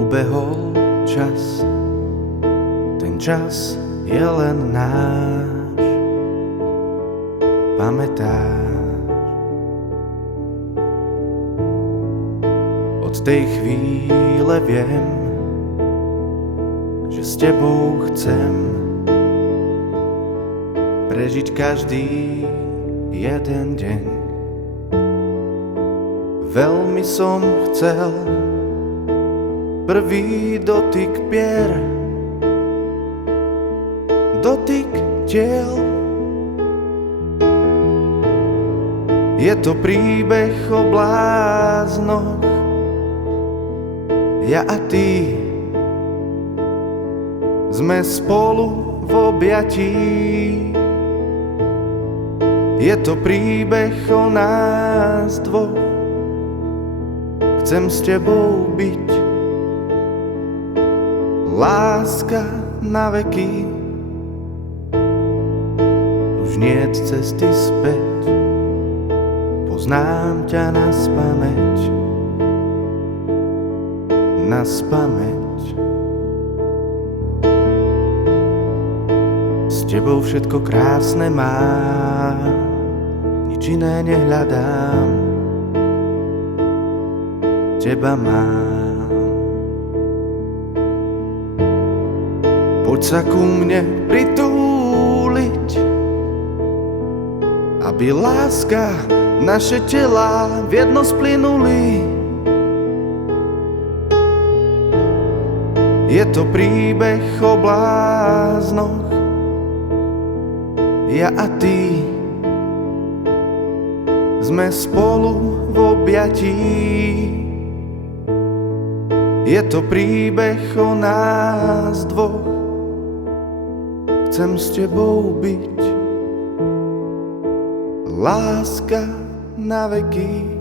Ubehol čas, ten čas je len náš. Pamätáš? Od tej chvíle viem, že s tebou chcem prežiť každý jeden deň. Veľmi som chcel prvý dotyk pier, dotyk tiel. Je to príbeh o bláznoch, ja a ty sme spolu v objatí. Je to príbeh o nás dvoch, chcem s tebou byť. Láska na veky, už niet cesty späť, poznám ťa naspamäť, naspamäť. S tebou všetko krásne mám, nič iné nehľadám, teba mám. Poď sa ku mne pritúliť, aby láska naše telá v jedno splynuli. Je to príbeh o bláznoch, ja a ty sme spolu v objatí. Je to príbeh o nás dvoch, chcem s tebou byť. Láska na veky.